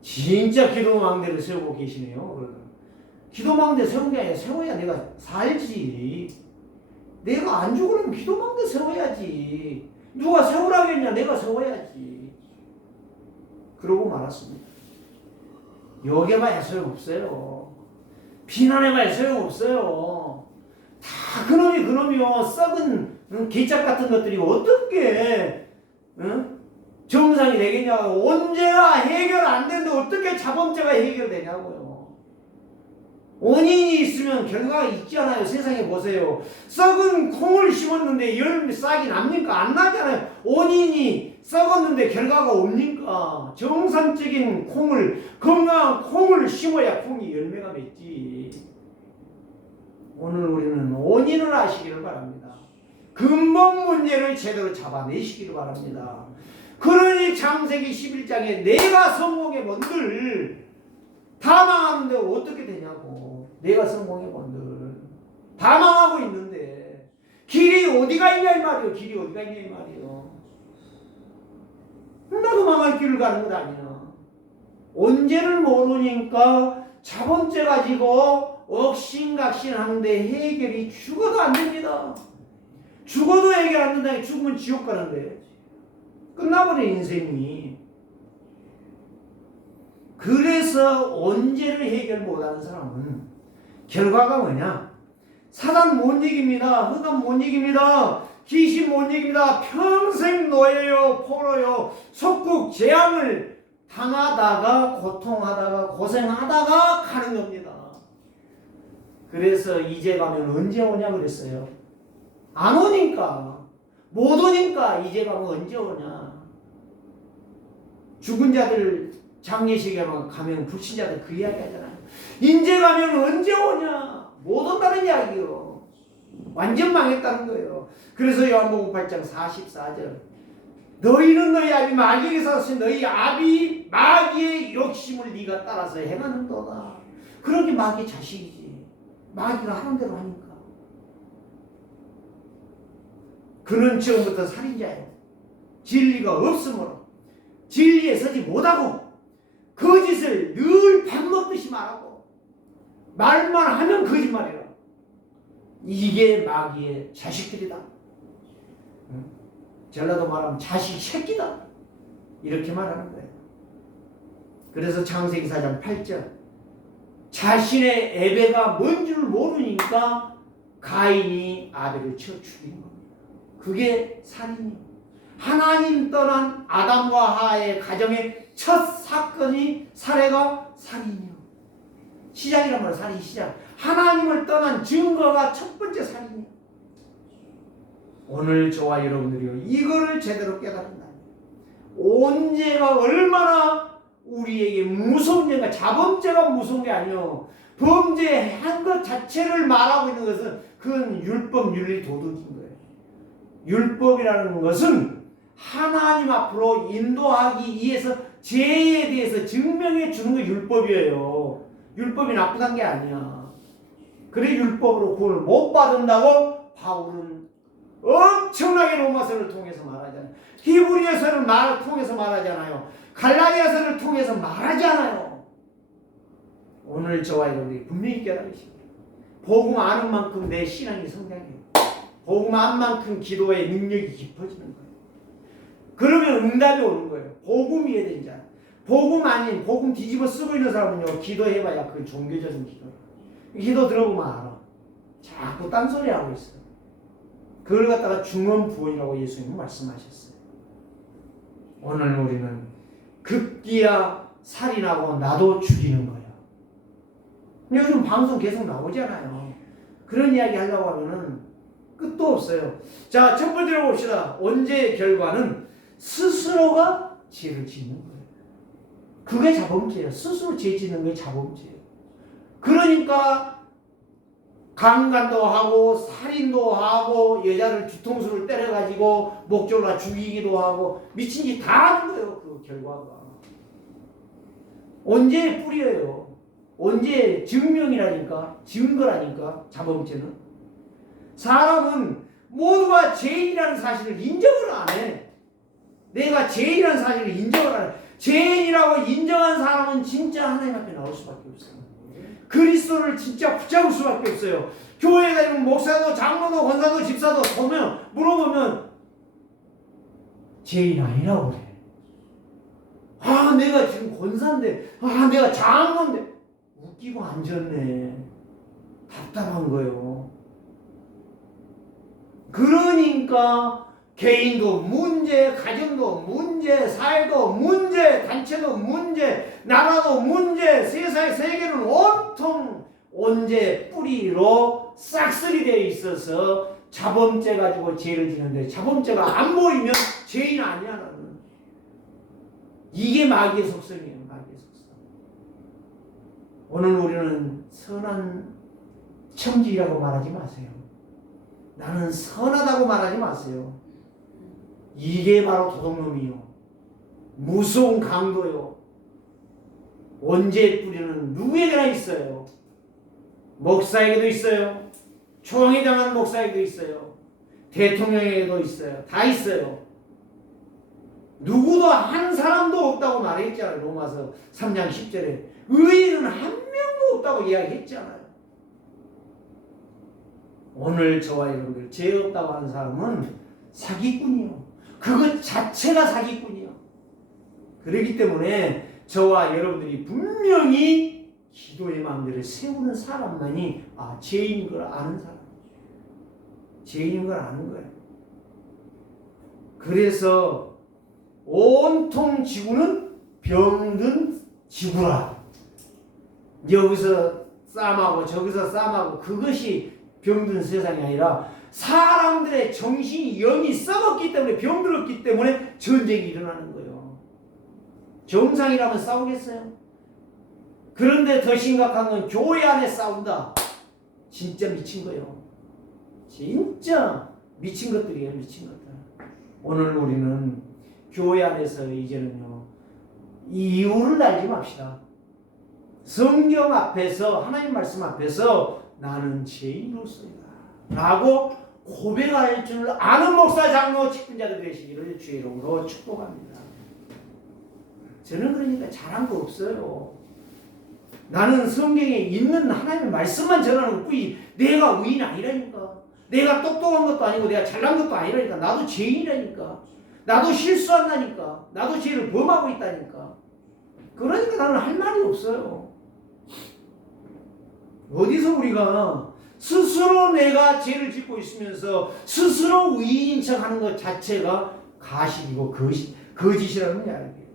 진짜 기도망대를 세우고 계시네요. 기도망대 세운 게 아니라 세워야 내가 살지. 내가 안 죽으려면 기도망대 세워야지. 누가 세우라고 했냐? 내가 세워야지. 그러고 말았습니다. 욕해봐야 소용없어요. 비난해봐야 소용없어요. 다 그놈이요. 썩은 개짝 같은 것들이 어떻게 정상이 되겠냐고. 언제나 해결 안 되는데 어떻게 자범죄가 해결되냐고요. 원인이 있으면 결과가 있잖아요. 세상에 보세요. 썩은 콩을 심었는데 열매 싹이 납니까? 안 나잖아요. 원인이 썩었는데 결과가 옵니까? 정상적인 콩을, 건강한 콩을 심어야 콩이 열매가 맺지. 오늘 우리는 원인을 아시기를 바랍니다. 근본 문제를 제대로 잡아내시기를 바랍니다. 그러니 창세기 11장에 내가 성공해 본들 다 망하는데 어떻게 되냐고. 내가 성공해 본들 다 망하고 있는데 길이 어디가 있냐 이 말이요. 길이 어디가 있냐 이 말이요. 나도 망할 길을 가는 것 아니야. 언제를 모르니까 자본죄 가지고 억신각신하는데 해결이 죽어도 안 됩니다. 죽어도 해결 안 된다니. 죽으면 지옥 가는데 끝나버려 인생이. 그래서 언제를 해결 못하는 사람은 결과가 뭐냐? 사단 못 이깁니다. 흑암 못 이깁니다. 귀신 못 이깁니다. 평생 노예요, 포로요, 속국 재앙을 당하다가 고통하다가 고생하다가 가는 겁니다. 그래서 이제 가면 언제 오냐 그랬어요. 안 오니까, 못 오니까 이제 가면 언제 오냐. 죽은 자들 장례식에 가면 불신자들 그 이야기 하잖아요. 이제 가면 언제 오냐. 못 온다는 이야기요. 완전 망했다는 거예요. 그래서 요한복음 8장 44절 너희는 너희 아비 마귀에게 살았으니 너희 아비 마귀의 욕심을 네가 따라서 행하는도다. 그렇게 마귀 자식이지. 마귀가 하는 대로 하니까. 그는 처음부터 살인자예요. 진리가 없으므로 진리에 서지 못하고 거짓을 늘 밥 먹듯이 말하고 말만 하면 거짓말이라. 이게 마귀의 자식들이다. 전라도 말하면 자식 새끼다. 이렇게 말하는 거예요. 그래서 창세기 4장 8절 자신의 애배가 뭔 줄 모르니까 가인이 아벨을 쳐 죽인 겁니다. 그게 살인이에요. 하나님 떠난 아담과 하와의 가정의 첫 사건이 살해가 살인이에요. 시작이란 말이에요. 살인 시작. 하나님을 떠난 증거가 첫 번째 살인이에요. 오늘 저와 여러분들이 이거를 제대로 깨달은다. 온 죄가 얼마나 우리에게 무서운 죄가, 자범죄가 무서운 게 아니요. 범죄한 것 자체를 말하고 있는 것은 그건 율법, 윤리, 도덕인 거예요. 율법이라는 것은 하나님 앞으로 인도하기 위해서 죄에 대해서 증명해 주는 게 율법이에요. 율법이 나쁘단 게 아니야. 그래 율법으로 구원을 못 받는다고 바울은 엄청나게 로마서를 통해서 말하잖아요. 히브리서를 통해서 말하잖아요. 갈라디아서를 통해서 말하잖아요. 오늘 저와 여러분들이 분명히 깨달으십니다. 복음 아는 만큼 내 신앙이 성장해요. 복음 아는 만큼 기도의 능력이 깊어지는 거예요. 그러면 응답이 오는 거예요. 복음 이해된 자. 복음 아닌 복음 뒤집어 쓰고 있는 사람은요. 기도해봐야 그 종교적인 기도. 기도 들어보면 알아. 자꾸 딴소리 하고 있어요. 그걸 갖다가 중언부언이라고 예수님은 말씀하셨어요. 오늘 우리는 급기야 살인하고 나도 죽이는 거야. 요즘 방송 계속 나오잖아요. 그런 이야기 하려고 하면은 끝도 없어요. 자, 첫 번째로 봅시다. 언제의 결과는 스스로가 죄를 짓는 거예요. 그게 자범죄예요. 스스로 죄 짓는 게 자범죄예요. 그러니까 강간도 하고 살인도 하고 여자를 뒤통수를 때려가지고 목졸라 죽이기도 하고 미친 짓 다 하는 거예요. 그 결과가. 언제 뿌리예요. 언제 증명이라니까. 증거라니까. 자범죄는. 사람은 모두가 죄인이라는 사실을 인정을 안 해. 내가 죄인이라는 사실을 인정을 안 해. 죄인이라고 인정한 사람은 진짜 하나님 앞에 나올 수밖에 없어요. 그리스도를 진짜 붙잡을 수밖에 없어요. 교회에 다니는 목사도 장로도 권사도 집사도 보면 물어보면 죄인 아니라고 그래. 아 내가 지금 권사인데 내가 장로인데 웃기고 앉았네. 답답한 거예요. 그러니까 개인도 문제, 가정도 문제, 사회도 문제, 단체도 문제, 나라도 문제, 세상의 세계는 온통 언제 뿌리로 싹쓸이 되어 있어서 자범죄 가지고 죄를 지는데 자범죄가 안 보이면 죄인 아니야 나는. 이게 마귀의 속성이에요. 마귀의 속성. 오늘 우리는 선한 청지라고 말하지 마세요. 나는 선하다고 말하지 마세요. 이게 바로 도둑놈이요. 무서운 강도요. 원죄의 뿌리는 누구에게나 있어요. 목사에게도 있어요. 총회장한 목사에게도 있어요. 대통령에게도 있어요. 다 있어요. 누구도 한 사람도 없다고 말했잖아요. 로마서 3장 10절에 의인은 한 명도 없다고 이야기했잖아요. 오늘 저와 여러분들 죄 없다고 하는 사람은 사기꾼이요. 그것 자체가 사기꾼이요. 그렇기 때문에 저와 여러분들이 분명히 기도의 마음들을 세우는 사람만이 죄인인 걸 아는 사람이죠. 죄인인 걸 아는 거예요. 그래서 온통 지구는 병든 지구라. 여기서 싸움하고 저기서 싸움하고 그것이 병든 세상이 아니라 사람들의 정신이 영이 썩었기 때문에 병들었기 때문에 전쟁이 일어나는 거예요. 정상이라면 싸우겠어요? 그런데 더 심각한 건 교회 안에 싸운다. 진짜 미친 거예요. 진짜 미친 것들이에요. 미친 것들. 오늘 우리는 교회 안에서 이제는요 이유를 알지 맙시다. 성경 앞에서 하나님 말씀 앞에서 나는 죄인으로서이다 라고 고백할 줄 아는 목사 장로 직분자들 되시기를 주의 이름으로 축복합니다. 저는 그러니까 잘한 거 없어요. 나는 성경에 있는 하나님의 말씀만 전하는 것 뿐이지 내가 의인 아니라니까. 내가 똑똑한 것도 아니고 내가 잘난 것도 아니라니까. 나도 죄인이라니까. 나도 실수한다니까. 나도 죄를 범하고 있다니까. 그러니까 나는 할 말이 없어요. 어디서 우리가 스스로 내가 죄를 짓고 있으면서 스스로 의인인 척 하는 것 자체가 가식이고 거짓이라는 이야기예요.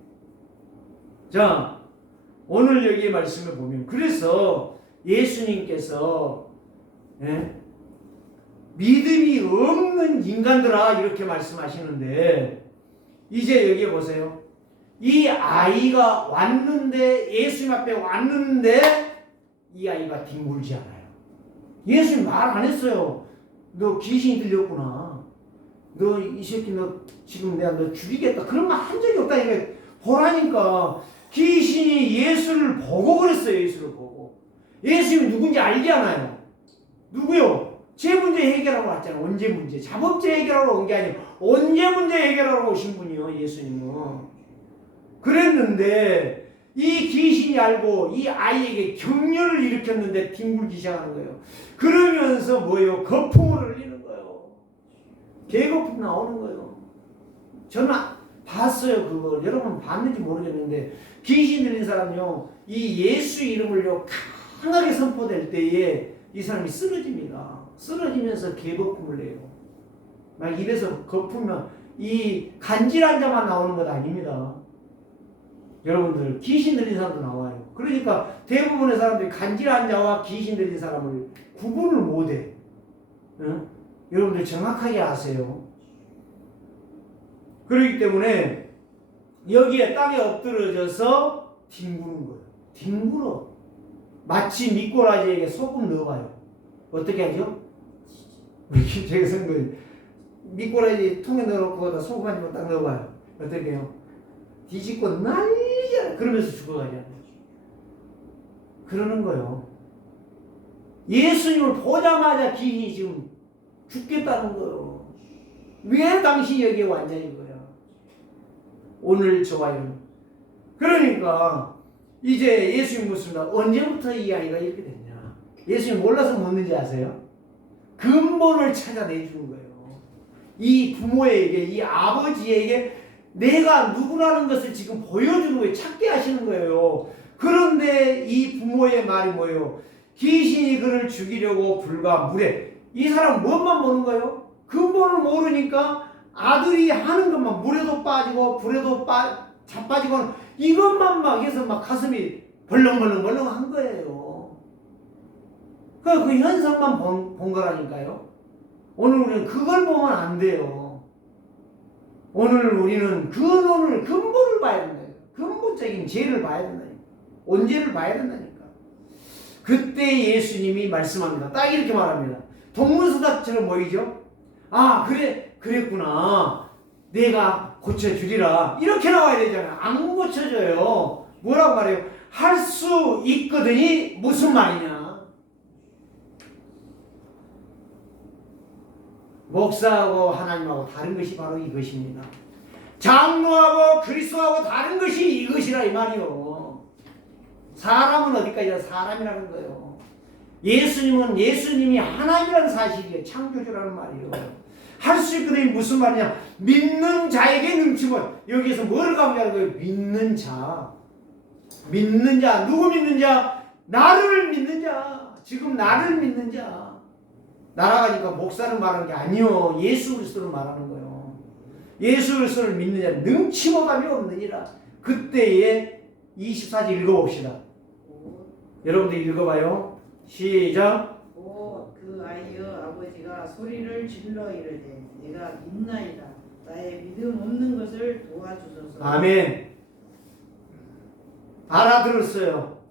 자, 오늘 여기의 말씀을 보면 그래서 예수님께서 믿음이 없는 인간들아 이렇게 말씀하시는데 이제 여기에 보세요. 이 아이가 왔는데 예수님 앞에 왔는데 이 아이가 뒹굴지 않아요. 예수님 말 안 했어요. 너 귀신이 들렸구나. 너 이 새끼 너 지금 내가 너 죽이겠다. 그런 말 한 적이 없다니까. 보라니까 귀신이 예수를 보고 그랬어요. 예수를 보고. 예수님이 누군지 알지 않아요. 누구요? 제 문제 해결하러 왔잖아요. 언제 문제? 자범죄 해결하러 온 게 아니고 언제 문제 해결하러 오신 분이요. 예수님은. 그랬는데 이 귀신이 알고 이 아이에게 격려를 일으켰는데 뒹굴기 시작하는 거예요. 그러면서 뭐예요? 거품을 흘리는 거예요. 개거품 나오는 거예요. 저는 봤어요. 그걸. 여러분 봤는지 모르겠는데 귀신 들린 사람요. 이 예수 이름을요. 강하게 선포될 때에 이 사람이 쓰러집니다. 쓰러지면서 개거품을 내요. 막 입에서 거품만 이 간질한 자만 나오는 것 아닙니다. 여러분들 귀신 들린 사람도 나와요. 그러니까 대부분의 사람들이 간질한 자와 귀신 들린 사람을 구분을 못해. 응? 여러분들 정확하게 아세요. 그렇기 때문에 여기에 땅에 엎드러져서 뒹구는 거예요. 뒹굴어. 마치 미꾸라지에게 소금 넣어봐요. 어떻게 하죠? 우리 제가 쓴 거예요. 미꾸라지 통에 넣어놓고 거기다 소금 한 번 딱 넣어봐요. 어떻게 해요? 뒤집고 난리야. 그러면서 죽어가잖아요. 그러는 거예요. 예수님을 보자마자 귀신이 지금 죽겠다는 거예요. 왜 당신이 여기에 왔냐는 거야. 오늘 저와 여러분. 그러니까 이제 예수님 묻습니다. 언제부터 이 아이가 이렇게 됐냐. 예수님 몰라서 묻는지 아세요? 근본을 찾아내주는 거예요. 이 부모에게 이 아버지에게 내가 누구라는 것을 지금 보여주는 거예요. 찾게 하시는 거예요. 그런데 이 부모의 말이 뭐예요? 귀신이 그를 죽이려고 불과 물에. 이 사람 무엇만 보는 거예요? 근본을 모르니까 아들이 하는 것만 물에도 빠지고 불에도 자빠지고 이것만 막 해서 막 가슴이 벌렁벌렁 한 거예요. 그 현상만 본 거라니까요. 오늘 우리는 그걸 보면 안 돼요. 오늘 우리는 근본을 봐야 된다. 근본적인 죄를 봐야 된다니까. 원죄를 봐야 된다니까. 그때 예수님이 말씀합니다. 딱 이렇게 말합니다. 동문서답처럼 보이죠? 아 그래 그랬구나 내가 고쳐주리라 이렇게 나와야 되잖아요. 안 고쳐져요. 뭐라고 말해요? 할 수 있거든이 무슨 말이냐? 목사하고 하나님하고 다른 것이 바로 이것입니다. 장로하고 그리스도하고 다른 것이 이것이라 이 말이요. 사람은 어디까지나 사람이라는 거예요. 예수님은 예수님이 하나님이라는 사실이에요. 창조주라는 말이에요. 할 수 있거든요. 무슨 말이냐? 믿는 자에게 능침을 여기에서 뭐를 강조하는 거예요? 믿는 자. 믿는 자. 누구 믿는 자? 나를 믿는 자. 지금 나를 믿는 자. 나라가니까 목사를 말하는 게 아니요. 예수 그리스도를 말하는 거예요. 예수 그리스도를 믿는 자 능치모감이 없느니라. 그때에 24절 읽어봅시다. 여러분들 읽어봐요. 시작. 그 아이여 아버지가 소리를 질러 이르되 내가 믿나이다. 나의 믿음 없는 것을 도와주소서. 아멘. 알아들었어요.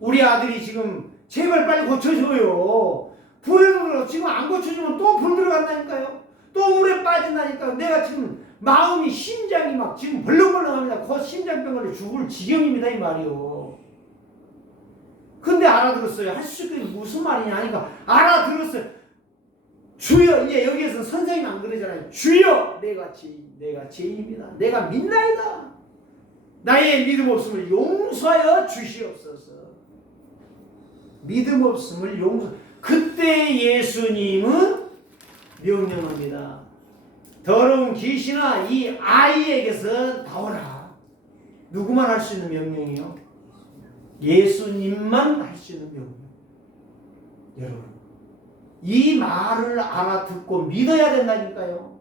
우리 아들이 지금 제발 빨리 고쳐줘요. 불에 들어 지금 안 고쳐주면 또 불 들어간다니까요. 또 물에 빠진다니까요. 내가 지금 마음이 심장이 막 지금 벌렁벌렁합니다. 곧 심장병으로 죽을 지경입니다 이 말이요. 근데 알아들었어요. 할 수 있게 무슨 말이냐 하니까 알아들었어요. 주여 이제 여기에서 선생님 안 그러잖아요. 주여 내가 죄인입니다. 내가 믿나이다. 나의 믿음 없음을 용서하여 주시옵소서. 믿음 없음을 용서. 그때 예수님은 명령합니다. 더러운 귀신아 이 아이에게서 나오라. 누구만 할 수 있는 명령이요? 예수님만 할 수 있는 명령. 여러분 이 말을 알아듣고 믿어야 된다니까요.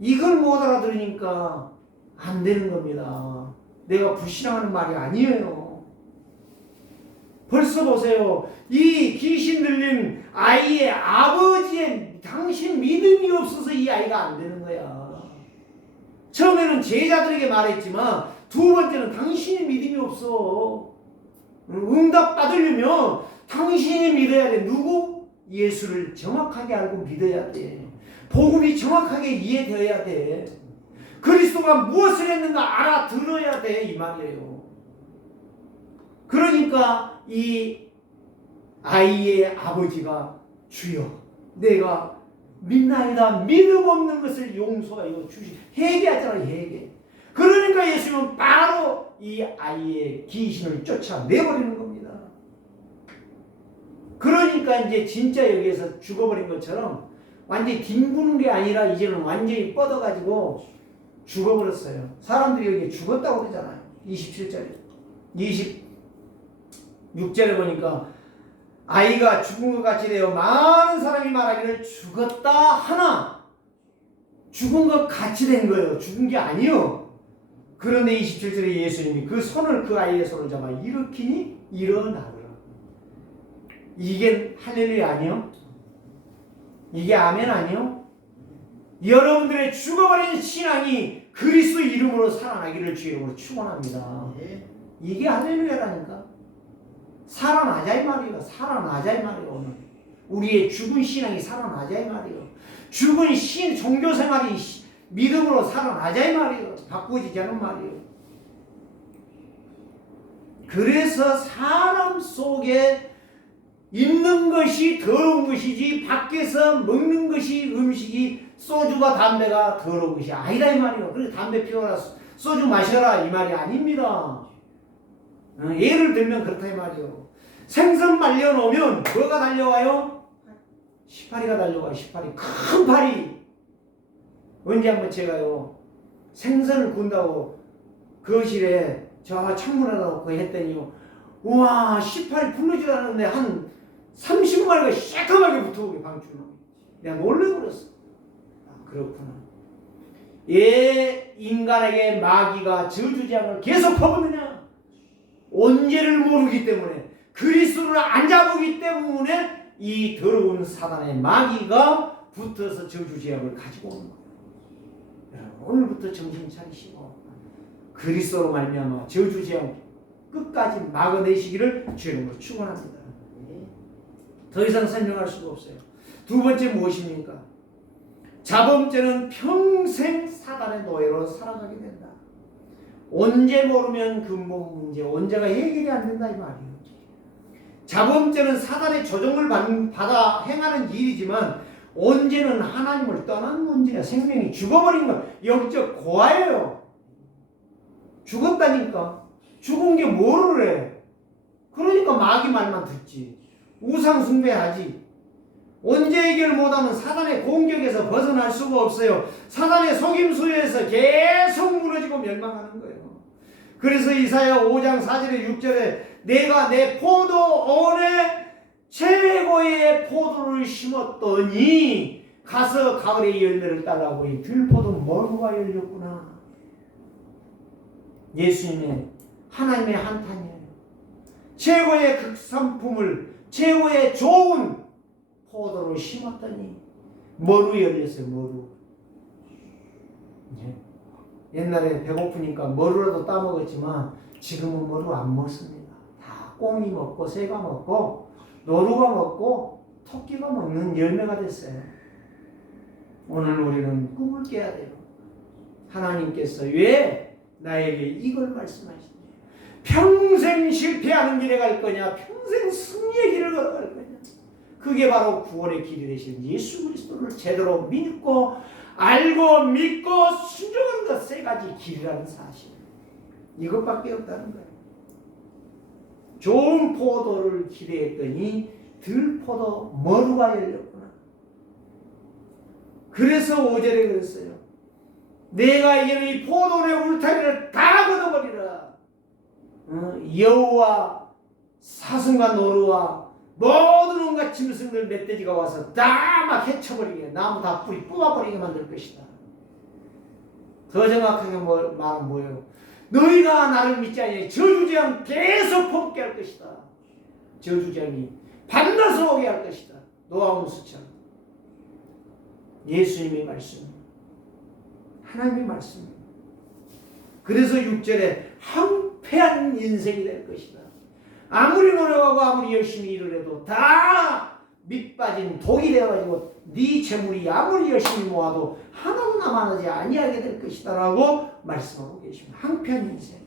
이걸 못 알아들으니까 안 되는 겁니다. 내가 불신앙하는 말이 아니에요. 벌써 보세요. 이 귀신 들린 아이의 아버지의 당신 믿음이 없어서 이 아이가 안 되는 거야. 처음에는 제자들에게 말했지만 두 번째는 당신이 믿음이 없어. 응답 받으려면 당신이 믿어야 돼. 누구? 예수를 정확하게 알고 믿어야 돼. 복음이 정확하게 이해되어야 돼. 그리스도가 무엇을 했는가 알아들어야 돼 이 말이에요. 그러니까 이 아이의 아버지가 주여 내가 믿나이다. 믿음 없는 것을 용서하여 주시. 회개하잖아요. 회개. 그러니까 예수님은 바로 이 아이의 귀신을 쫓아내버리는 겁니다. 그러니까 이제 진짜 여기에서 죽어버린 것처럼 완전히 뒹구는 게 아니라 이제는 완전히 뻗어가지고 죽어버렸어요. 사람들이 여기 죽었다고 그러잖아요. 27절에 26절에 보니까 아이가 죽은 것 같이 되어 많은 사람이 말하기를 죽었다 하나 죽은 것 같이 된 거예요. 죽은 게 아니요. 그런데 27절에 예수님이 그 손을 그 아이의 손을 잡아 일으키니 일어나더라. 이게 할렐루야 아니요? 이게 아멘 아니요? 여러분들의 죽어버린 신앙이 그리스도 이름으로 살아나기를 주의 이름으로 축원합니다. 이게 할렐루야라니까. 살아나자 이 말이에요. 살아나자 이 말이에요. 오늘 우리의 죽은 신앙이 살아나자 이 말이에요. 죽은 종교 생활이 믿음으로 살아나자 이 말이에요. 바꾸지 않은 말이에요. 그래서 사람 속에 있는 것이 더러운 것이지 밖에서 먹는 것이 음식이 소주와 담배가 더러운 것이 아니다 이 말이에요. 그래서 담배 피워라 소주 마셔라 이 말이 아닙니다. 예를 들면 그렇다 이 말이에요. 생선 말려놓으면 뭐가 달려와요? 18이가 달려와요. 18이 큰 파리. 언제 한번 제가요 생선을 구운다고 거실에 저 창문에 놓고 했더니요 우와 18이 풀리지도 않았는데 한 30마리가 새까맣게 붙어오게 방출을 내가 놀래버렸어. 아, 그렇구나. 예, 인간에게 마귀가 저주장을 계속 퍼붓느냐? 언제를 모르기 때문에 그리스도를 안 잡기 때문에 이 더러운 사단의 마귀가 붙어서 저주제약을 가지고 오는 거예요. 여러분 오늘부터 정신 차리시고 그리스도로 말미암아 저주제약 끝까지 막아내시기를 주님으로 축원합니다. 더 이상 설명할 수가 없어요. 두 번째 무엇입니까? 자범죄는 평생 사단의 노예로 살아가게 된다. 언제 모르면 근본 문제, 언제가 해결이 안 된다 이 말이에요. 자범죄는 사단의 조종을 받아 행하는 일이지만 언제는 하나님을 떠난 문제야. 생명이 죽어버린 거, 영적 고아예요. 죽었다니까. 죽은 게 뭐를 해? 그러니까 마귀 말만 듣지. 우상 숭배하지. 언제 해결 못하면 사단의 공격에서 벗어날 수가 없어요. 사단의 속임수에서 계속 무너지고 멸망하는 거예요. 그래서 이사야 5장 4절에 6절에 내가 내 포도원에 최고의 포도를 심었더니 가서 가을의 열매를 따라고 이 들포도 머루가 열렸구나. 예수님의 하나님의 한탄이에요. 최고의 극산품을 최고의 좋은 포도를 심었더니 머루 열렸어요. 머루. 옛날에 배고프니까 머루라도 따먹었지만 지금은 머루 안 먹습니다. 다 꽁이 먹고 새가 먹고 노루가 먹고 토끼가 먹는 열매가 됐어요. 오늘 우리는 꿈을 깨야 돼요. 하나님께서 왜 나에게 이걸 말씀하시냐? 평생 실패하는 길에 갈 거냐? 평생 승리의 길을 걸어갈 거냐? 그게 바로 구원의 길이 되신 예수 그리스도를 제대로 믿고 알고 믿고 순종하는 것 세 가지 길이라는 사실. 이것밖에 없다는 거예요. 좋은 포도를 기대했더니 들포도 머루가 열렸구나. 그래서 5절에 그랬어요. 내가 이제는 이 포도원의 울타리를 다 걷어버리라. 여우와 사슴과 노루와 모든 온갖 짐승들 멧돼지가 와서 다 막 해쳐버리게, 나무 다 뿌리 뽑아버리게 만들 것이다. 더 정확하게 말은 뭐예요? 너희가 나를 믿지 아니하니 저주재앙 계속 뽑게 할 것이다. 저주재앙이 반드시 오게 할 것이다. 노아무스처럼. 예수님의 말씀, 하나님의 말씀. 그래서 6절에 황폐한 인생이 될 것이다. 아무리 노력하고 아무리 열심히 일을 해도 다 밑빠진 독이 되어가지고 네 재물이 아무리 열심히 모아도 하나도 남아나지 아니하게 될 것이다 라고 말씀하고 계십니다. 황폐한 인생.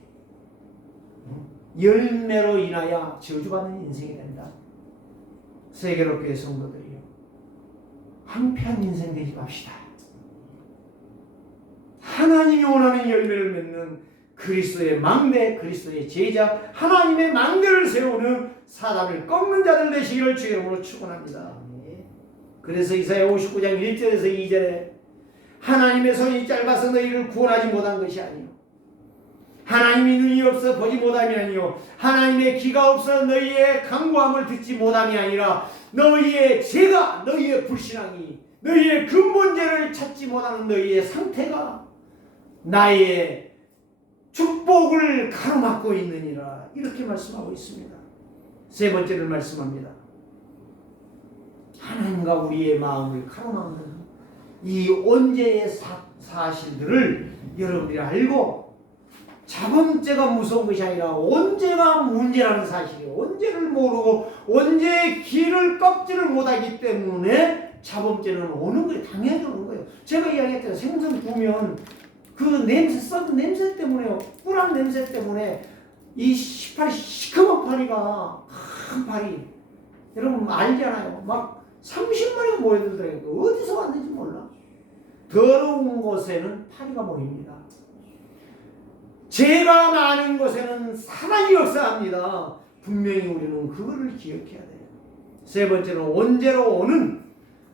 열매로 인하여 저주받는 인생이 된다. 세계로교회 성도들이요, 황폐한 인생 되지 맙시다. 하나님이 원하는 열매를 맺는 그리스도의 망대, 그리스도의 제자, 하나님의 망대를 세우는 사단을 꺾는 자들 되시기를 주의 이름으로 축원합니다. 그래서 이사야 59장 1절에서 2절에 하나님의 손이 짧아서 너희를 구원하지 못한 것이 아니요, 하나님이 눈이 없어 보지 못함이 아니요, 하나님의 귀가 없어 너희의 간구함을 듣지 못함이 아니라 너희의 죄가, 너희의 불신앙이, 너희의 근본죄를 찾지 못하는 너희의 상태가 나의 축복을 가로막고 있느니라. 이렇게 말씀하고 있습니다. 세 번째를 말씀합니다. 하나님과 우리의 마음을 가로막는 이 언제의 사실들을 여러분들이 알고, 자범죄가 무서운 것이 아니라 언제가 문제라는 사실이에요. 언제를 모르고 언제 길을 꺾지를 못하기 때문에 자범죄는 오는 거예요. 당연히 오는 거예요. 제가 이야기했잖아요. 생선 구우면 그 냄새, 썩은 냄새 때문에요. 꿀한 냄새 때문에 이 시커먼 파리가, 큰 파리, 여러분 알잖아요. 막 30마리가 모여들더라고요. 어디서 왔는지 몰라. 더러운 곳에는 파리가 모입니다. 죄가 많은 곳에는 사단이 역사합니다. 분명히 우리는 그거를 기억해야 돼요. 세 번째는 언제로 오는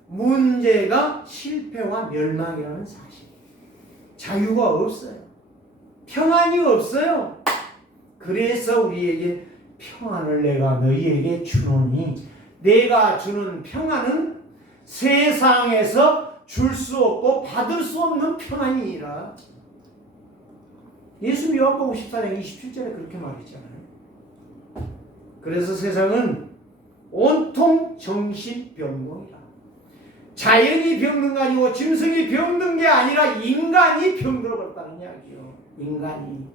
문제가 실패와 멸망이라는 사실. 자유가 없어요. 평안이 없어요. 그래서 우리에게 평안을 내가 너희에게 주노니, 내가 주는 평안은 세상에서 줄 수 없고 받을 수 없는 평안이니라. 예수 요한복음 14장 27절에 그렇게 말했잖아요. 그래서 세상은 온통 정신병동이라. 자연이 병든 게 아니고 짐승이 병든 게 아니라 인간이 병들어버렸다는 이야기요. 인간이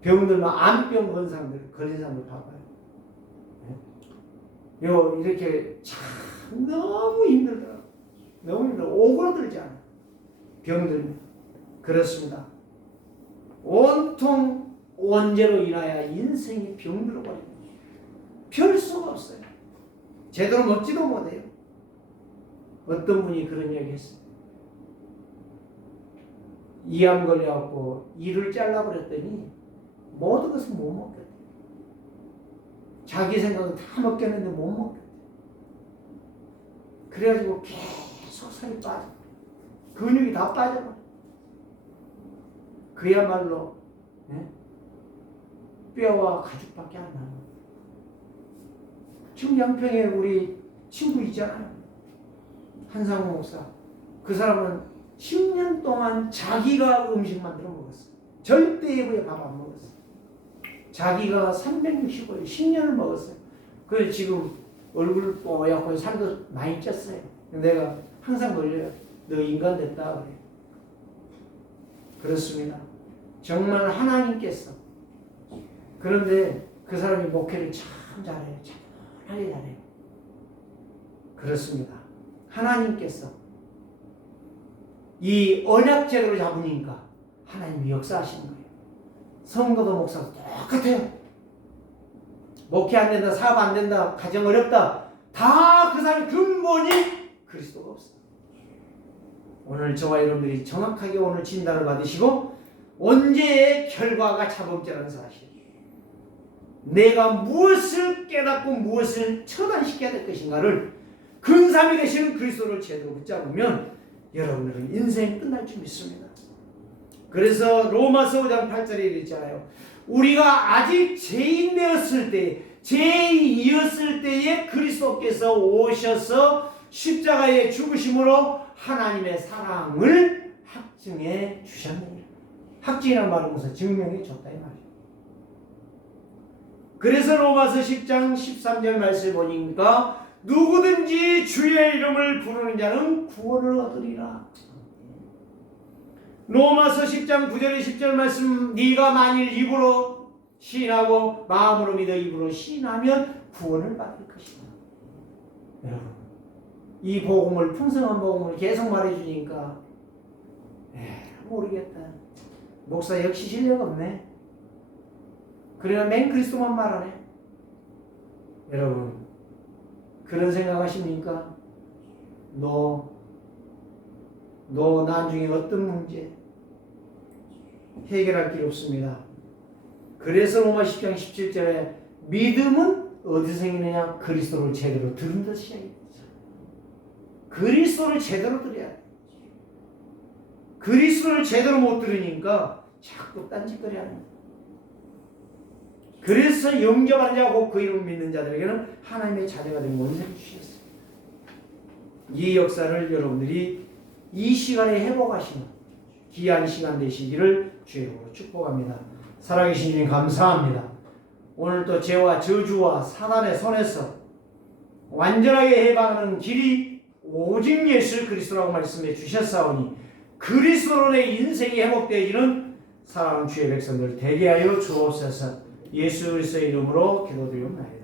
병들면 암병 걸린 사람들 봐봐요. 이렇게 참 너무 힘들더라고요. 너무 힘들어. 오그라들지 않아. 병들. 그렇습니다. 온통 원죄로 인하여 인생이 병들어 버립니다. 별 수가 없어요. 제대로 먹지도 못해요. 어떤 분이 그런 얘기 했어요. 이암 걸려갖고 이를 잘라버렸더니 모든 것을 못 먹겠대. 자기 생각은 다 먹겠는데 못 먹겠대. 그래가지고 계속 살이 빠져. 근육이 다 빠져버려. 그야말로 뼈와 가죽밖에 안 나요. 지금 양평에 우리 친구 있잖아요. 한상우 목사. 그 사람은 10년 동안 자기가 음식 만들어 먹었어. 절대 예부에 밥 안 먹었어. 자기가 365일 10년을 먹었어요. 그래서 지금 얼굴 뽀얗고 살도 많이 쪘어요. 내가 항상 놀려요. 너 인간 됐다 그래. 그렇습니다. 정말 하나님께서. 그런데 그 사람이 목회를 참 잘해요. 차분하게 잘해요. 그렇습니다. 하나님께서 이 언약제도를 잡으니까 하나님이 역사하시는 거예요. 성도도 목사도 똑같아요. 목회 안 된다, 사업 안 된다, 가정 어렵다. 다 그 사람의 근본이 그리스도가 없어요. 오늘 저와 여러분들이 정확하게 오늘 진단을 받으시고 언제의 결과가 자범죄라는 사실. 내가 무엇을 깨닫고 무엇을 처단시켜야 될 것인가를 근삼이 되시는 그리스도를 제대로 붙잡으면 여러분들은 인생 끝날 줄 믿습니다. 그래서 로마서 5장 8절에 이랬잖아요. 우리가 아직 죄인 되었을 때, 죄인이었을 때에 그리스도께서 오셔서 십자가에 죽으심으로 하나님의 사랑을 확증해 주셨느니라. 확증이라는 말은 무슨 증명해 줬다 이 말이에요. 그래서 로마서 10장 13절 말씀 보니까 누구든지 주의 이름을 부르는 자는 구원을 얻으리라. 로마서 10장 9절에 10절 말씀, 네가 만일 입으로 시인하고 마음으로 믿어 입으로 시인하면 구원을 받을 것이다. 여러분, 이 복음을, 풍성한 복음을 계속 말해주니까 모르겠다. 목사 역시 실력 없네. 그래야 맨 그리스도만 말하네. 여러분, 그런 생각하십니까? 너 나중에 어떤 문제 해결할 길 없습니다. 그래서 로마 10장 17절에 믿음은 어디서 생기느냐? 그리스도를 제대로 들은 것이야. 그리스도를 제대로 들어야 돼. 그리스도를 제대로 못 들으니까 자꾸 딴짓거리 하는 거야. 그래서 영접하는 자고 그 이름을 믿는 자들에게는 하나님의 자녀가 된 원세를 주셨어요. 이 역사를 여러분들이 이 시간에 회복하시는 귀한 시간 되시기를 주의 이름으로 축복합니다. 살아계신 주님 감사합니다. 오늘 또 죄와 저주와 사단의 손에서 완전하게 해방하는 길이 오직 예수 그리스도라고 말씀해 주셨사오니 그리스도로 내 인생이 회복되어지는 사랑하는 주의 백성들 되게 하여 주옵소서. 예수 그리스도의 이름으로 기도드리옵나이다.